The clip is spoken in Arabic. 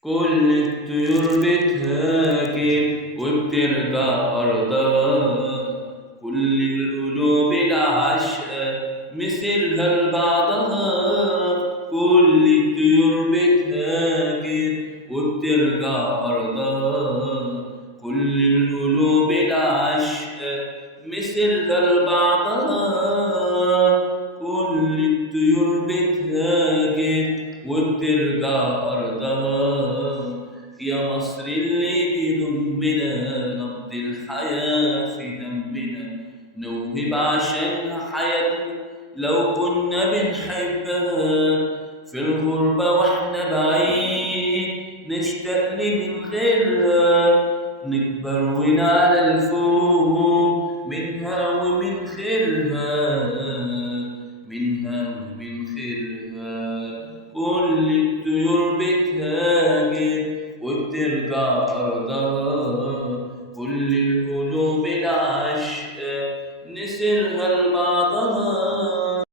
كل الطيور بتهاجر وبترجع أرضها، كل القلوب العاشقة مسيرها لبعضها. كل الطيور بتهاجر وبترجع أرضها، كل القلوب العاشقة مسيرها لبعضها. كل الطيور بتهاجر وبترجع أرضها. يا مصر اللي بيضمنا نبض الحياة في دمنا، نوهب عشانها حياتنا لو كنا بنحبها. في الغربة واحنا بعيد نشتاق من غيرها، نكبر ونعلى الفوق منها ومن خيرها، منها ومن خيرها. كل الطيور بتهاجر وبترجع أرضها، كل القلوب العاشقة نسيرها